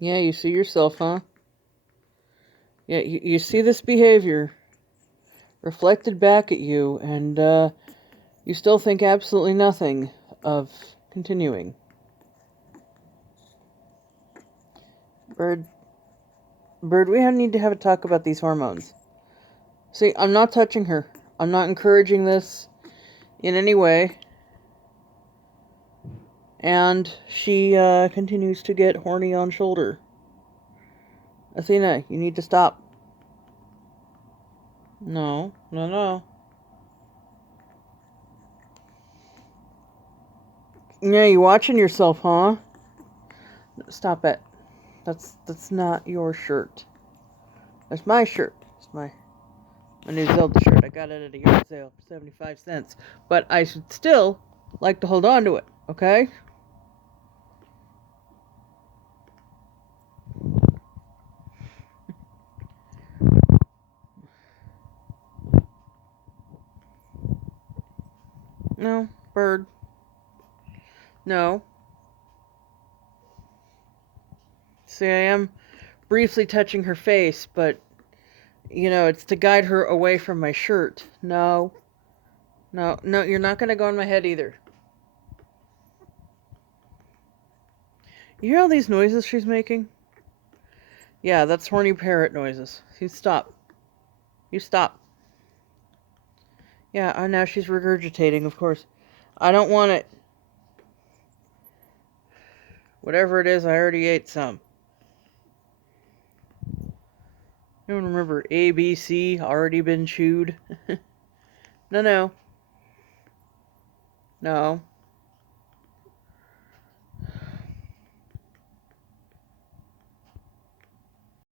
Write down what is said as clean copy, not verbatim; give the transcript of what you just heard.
Yeah, you see yourself, huh? Yeah, you see this behavior reflected back at you, and you still think absolutely nothing of continuing. Bird, Bird, we need to have a talk about these hormones. See, I'm not touching her. I'm not encouraging this in any way. And she continues to get horny on shoulder. Athena, you need to stop. No, no, no. Yeah, you watching yourself, huh? Stop it. That's not your shirt. That's my shirt. It's my new Zelda shirt. I got it at a yard sale for 75 cents. But I should still like to hold on to it, okay? No, Bird. No. See, I am briefly touching her face, but, it's to guide her away from my shirt. No. No, no, you're not going to go on my head either. You hear all these noises she's making? Yeah, that's horny parrot noises. You stop. You stop. Yeah, now she's regurgitating, of course. I don't want it. Whatever it is, I already ate some. You don't remember ABC already been chewed? No, no. No.